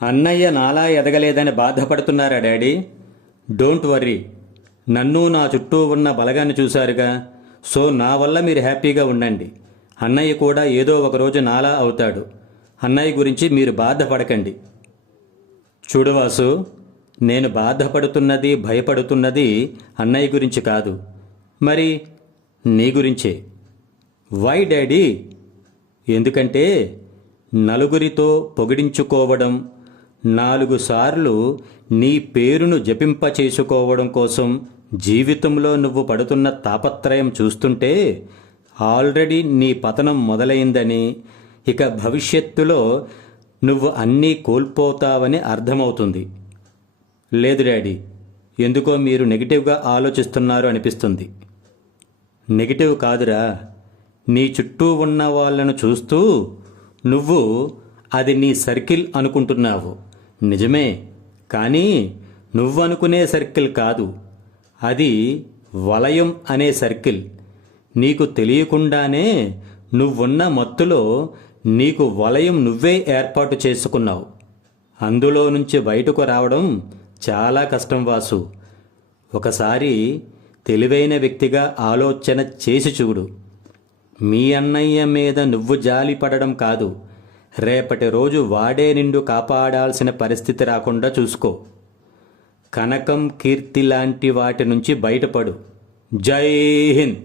అన్నయ్య నాలా ఎదగలేదని బాధపడుతున్నారా డాడీ? Don't worry. నన్ను నా చుట్టూ ఉన్న బలగాన్ని చూశారుగా. సో నా వల్ల మీరు హ్యాపీగా ఉండండి. అన్నయ్య కూడా ఏదో ఒకరోజు నాలా అవుతాడు. అన్నయ్య గురించి మీరు బాధపడకండి. చూడు వాసు, నేను బాధపడుతున్నది భయపడుతున్నది అన్నయ్య గురించి కాదు, మరి నీ గురించే. Why daddy? ఎందుకంటే నలుగురితో పొగిడించుకోవడం, 4 సార్లు నీ పేరును జపింపచేసుకోవడం కోసం జీవితంలో నువ్వు పడుతున్న తాపత్రయం చూస్తుంటే ఆల్రెడీ నీ పతనం మొదలైందని, ఇక భవిష్యత్తులో నువ్వు అన్నీ కోల్పోతావని అర్థమవుతుంది. లేదు డాడీ, ఎందుకో మీరు నెగిటివ్గా ఆలోచిస్తున్నారు అనిపిస్తుంది. నెగిటివ్ కాదురా, నీ చుట్టూ ఉన్న వాళ్ళను చూస్తూ నువ్వు అది నీ సర్కిల్ అనుకుంటున్నావు. నిజమే, కానీ నువ్వనుకునే సర్కిల్ కాదు, అది వలయం అనే సర్కిల్. నీకు తెలియకుండానే నువ్వున్న మత్తులో నీకు వలయం నువ్వే ఏర్పాటు చేసుకున్నావు. అందులో నుంచి బయటకు రావడం చాలా కష్టం వాసు. ఒకసారి తెలివైన వ్యక్తిగా ఆలోచన చేసి చూడు. మీ అన్నయ్య మీద నువ్వు జాలి పడడం కాదు, రేపటి రోజు వాడే నిండు కాపాడాల్సిన పరిస్థితి రాకుండా చూసుకో. కనకం, కీర్తి లాంటి వాటి నుంచి బయటపడు. జై హింద్.